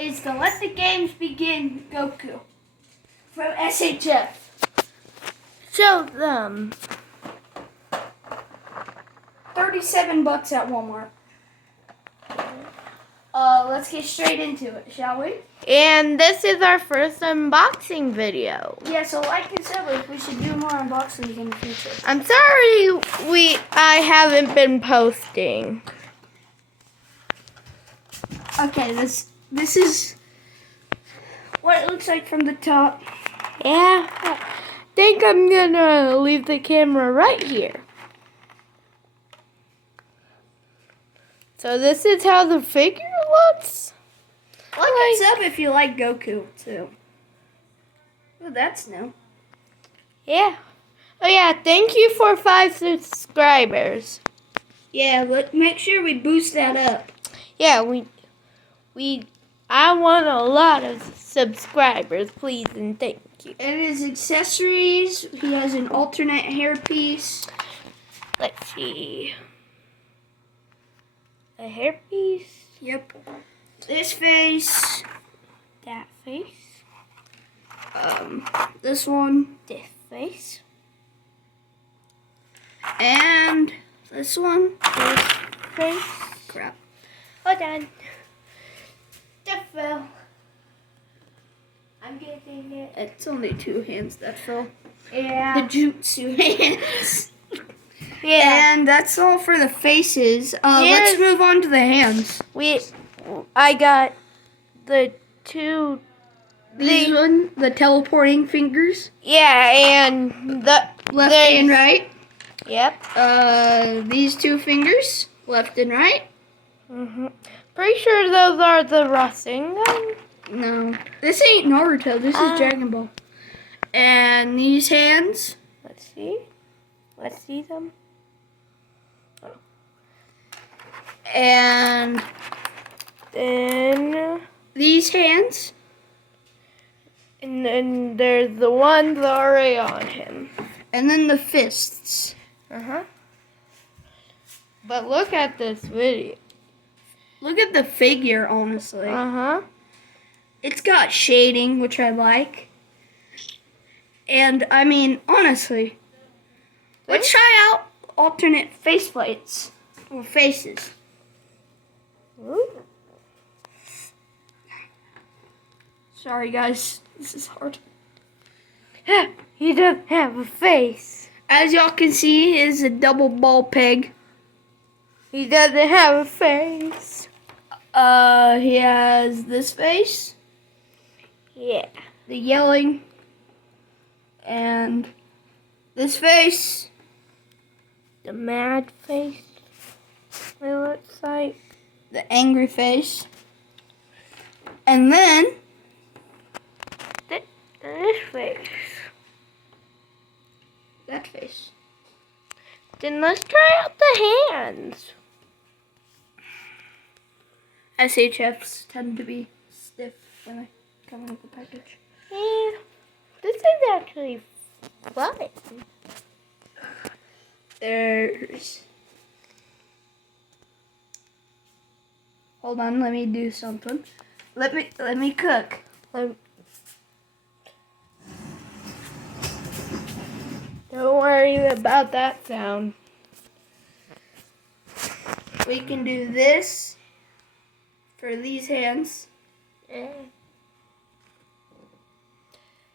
is the Let the Games Begin Goku from SHF. Show them. $37 at Walmart. Let's get straight into it, shall we? And this is our first unboxing video. Yeah, so like and sub, we should do more unboxings in the future. I'm sorry I haven't been posting. Okay, this is what it looks like from the top. Yeah, I think I'm gonna leave the camera right here. So this is how the figure looks. Like and sub if you like Goku too. Oh, that's new. Yeah. Oh yeah, thank you for 5 subscribers. Yeah, but make sure we boost that up. Yeah, I want a lot of subscribers, please and thank you. And his accessories, he has an alternate hairpiece. Let's see. A hairpiece. Yep. This face. That face. This one. This face. And this one. This face. Crap. Hold on. That fell. I'm getting it. It's only 2 hands that fell. Yeah. The jutsu hands. Yeah. And that's all for the faces. Let's move on to the hands. I got the 2. These one, the teleporting fingers. Yeah, and the Left and right. Yep. These 2 fingers, left and right. Pretty sure those are the Rasengan. No, this ain't Naruto. This is Dragon Ball. And these hands. Let's see. Let's see them. And then these hands. And then there's the ones already on him. And then the fists. But look at this video. Look at the figure, honestly. It's It's got shading, which I like. And, I mean, honestly, let's try out alternate faceplates. Or faces. Ooh. Sorry, guys. This is hard. He doesn't have a face. As y'all can see, he is a double ball peg. He doesn't have a face. He has this face. Yeah. The yelling. And this face. The mad face. It looks like. The angry face. And then This face. that face. Then let's try out the hands. SHFs tend to be stiff when they come with the package. Yeah. This is actually fun. There's... Hold on, let me do something. Let me cook. Don't worry about that sound. We can do this for these hands. Yeah.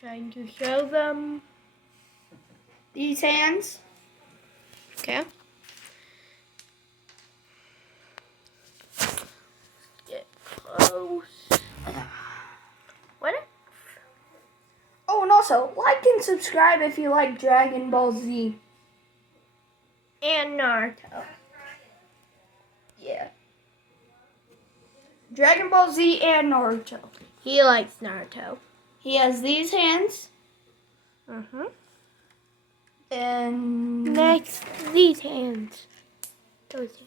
Trying to show them. These hands. Okay. Get close. What? Oh, and also, like and subscribe if you like Dragon Ball Z. And Naruto. Yeah. Dragon Ball Z and Naruto. He likes Naruto. He has these hands. And Next, these hands. Those hands.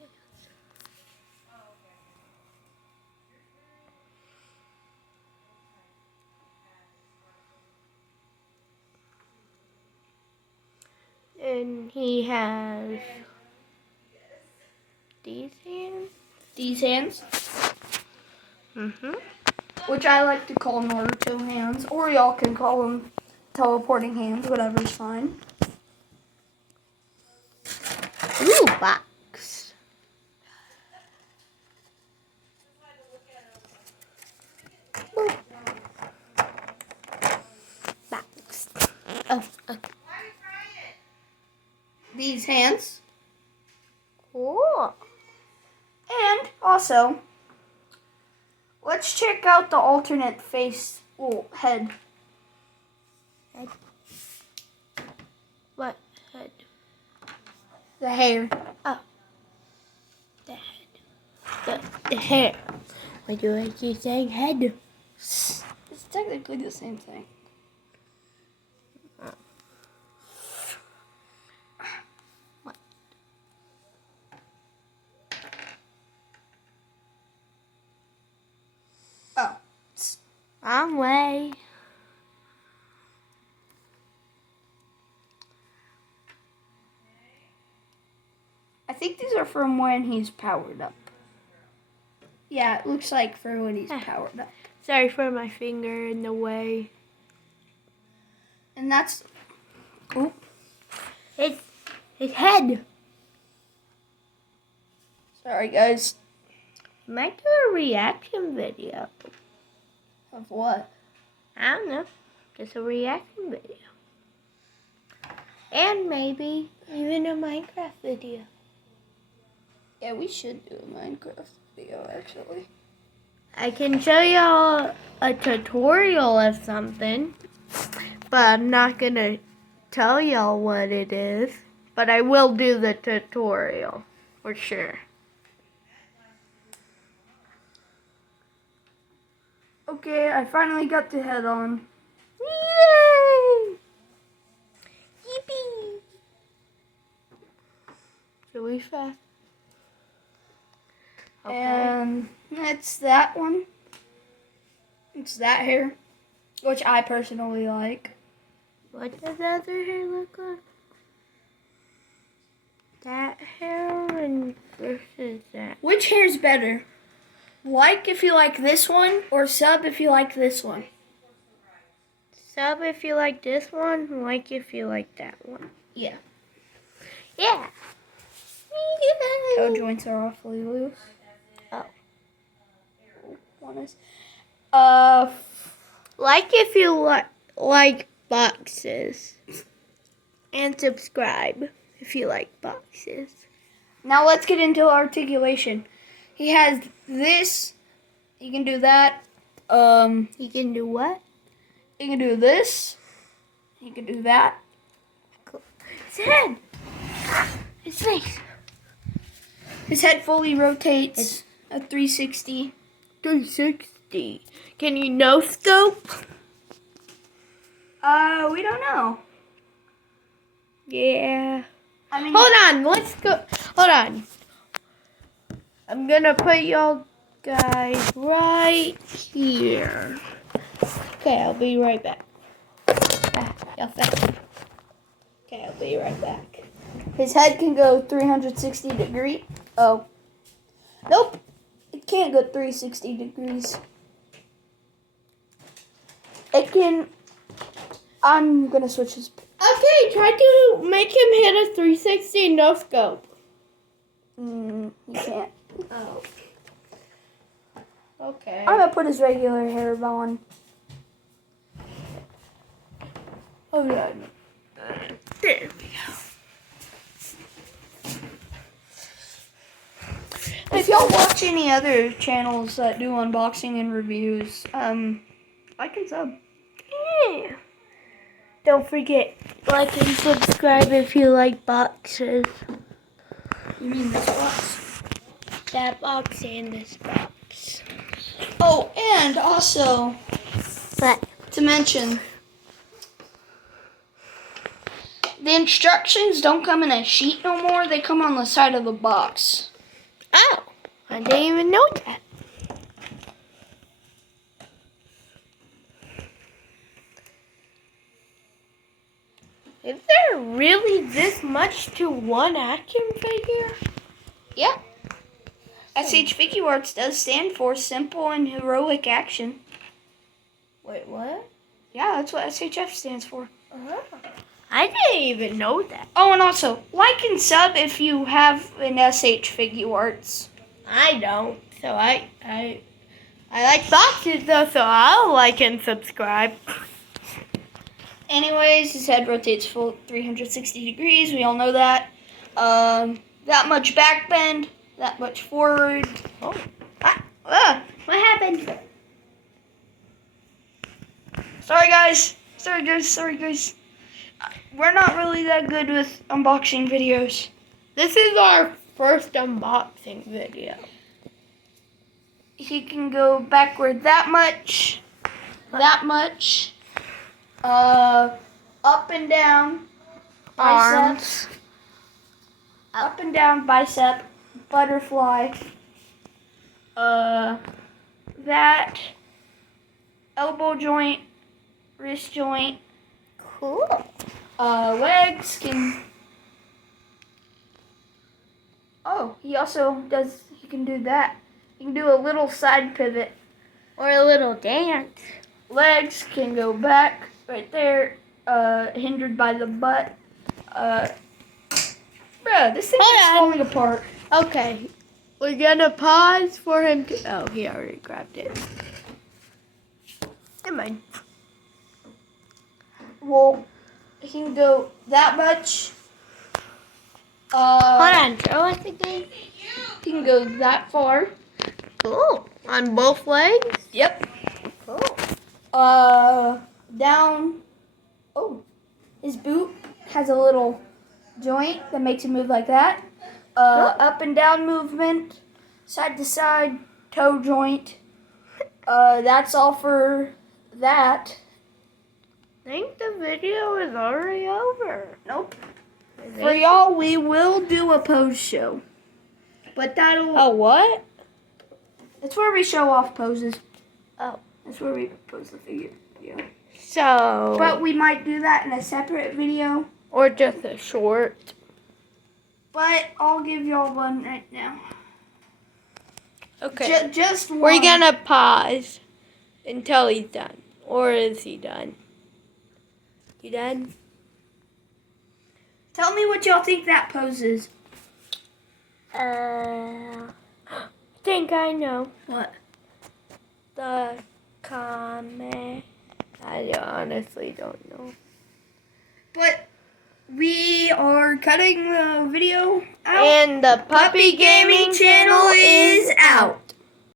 And he has these hands. these hands. Mm-hmm. which I like to call Naruto hands, or y'all can call them teleporting hands, whatever's fine. Ooh, box. Ooh. Box. Oh, okay. These hands. Cool. And also, let's check out the alternate face, head. Head. What head? The hair. Oh. The head. The hair. Why do I keep saying head? It's technically the same thing. What? Oh. Wrong way. I think these are from when he's powered up. Yeah, it looks like for when he's powered up. Sorry for my finger in the way. And that's... Oh. His head. Sorry, guys. Might do a reaction video. Of what? I don't know. Just a reaction video. And maybe even a Minecraft video. Yeah, we should do a Minecraft video, actually. I can show y'all a tutorial of something, but I'm not gonna tell y'all what it is. But I will do the tutorial for sure. Okay, I finally got the head on. Yay! Yippee! Really fast. Okay. And it's that one. It's that hair, which I personally like. What does the other hair look like? That hair and versus that. Which hair's better? Like if you like this one, or sub if you like this one. Sub if you like this one, like if you like that one. Yeah. Yeah. Toe joints are awfully loose. Oh. One is. Like if you like boxes. And subscribe if you like boxes. Now let's get into articulation. He has this. He can do that. You can do what? He can do this. He can do that. Cool. His head. His face. His head fully rotates at 360. 360. Can you no scope? We don't know. Yeah. I mean, Hold on, let's go. Hold on. I'm gonna put y'all guys right here. Okay, I'll be right back. Y'all fast. Okay, I'll be right back. his head can go 360 degrees. Oh. Nope. It can't go 360 degrees. It can... I'm going to switch his... Okay, try to make him hit a 360 no scope. You can't. Oh. Okay. I'm going to put his regular hair on. Oh, yeah. There we go. If y'all watch any other channels that do unboxing and reviews, like and sub. Yeah. Don't forget, like and subscribe if you like boxes. You mean this box? That box and this box. Oh, and also, But to mention, the instructions don't come in a sheet no more. They come on the side of a box. oh, I didn't even know that. Is there really this much to one action figure? Yeah. SH Figure Arts does stand for Simple and Heroic Action. Wait, what? Yeah, that's what SHF stands for. I didn't even know that. Oh, and also, like and sub if you have an SH Figure Arts. I don't. So I like boxes though, so I'll like and subscribe. Anyways, his head rotates full 360 degrees. We all know that. That much back bend, that much forward. Oh. What happened? Sorry guys. We're not really that good with unboxing videos. This is our first unboxing video. He can go backward that much. Up and down. Arms. Biceps. Up and down bicep. Butterfly. That. Elbow joint. Wrist joint. Cool. Legs can. Oh, he can do that. He can do a little side pivot. Or a little dance. Legs can go back right there, hindered by the butt. Bruh, this thing is falling apart. Okay. We're gonna pause for him to. Oh, he already grabbed it. Never mind. Well, he can go that much. Hold on, show us again. He can go that far. Cool. On both legs? Yep. Cool. Down. Oh, his boot has a little joint that makes him move like that. Up and down movement, side to side, toe joint. That's all for that. I think the video is already over. Nope. For y'all, we will do a pose show. But that'll... Oh, what? That's where we show off poses. Oh. That's where we pose the figure. Yeah. So. But we might do that in a separate video. Or just a short. But I'll give y'all one right now. Okay. Just one. We're gonna pause until he's done. Or is he done? You done? Tell me what y'all think that pose is. I think I know. What? The comment. I honestly don't know. But we are cutting the video out. And the Puppy Gaming channel is out.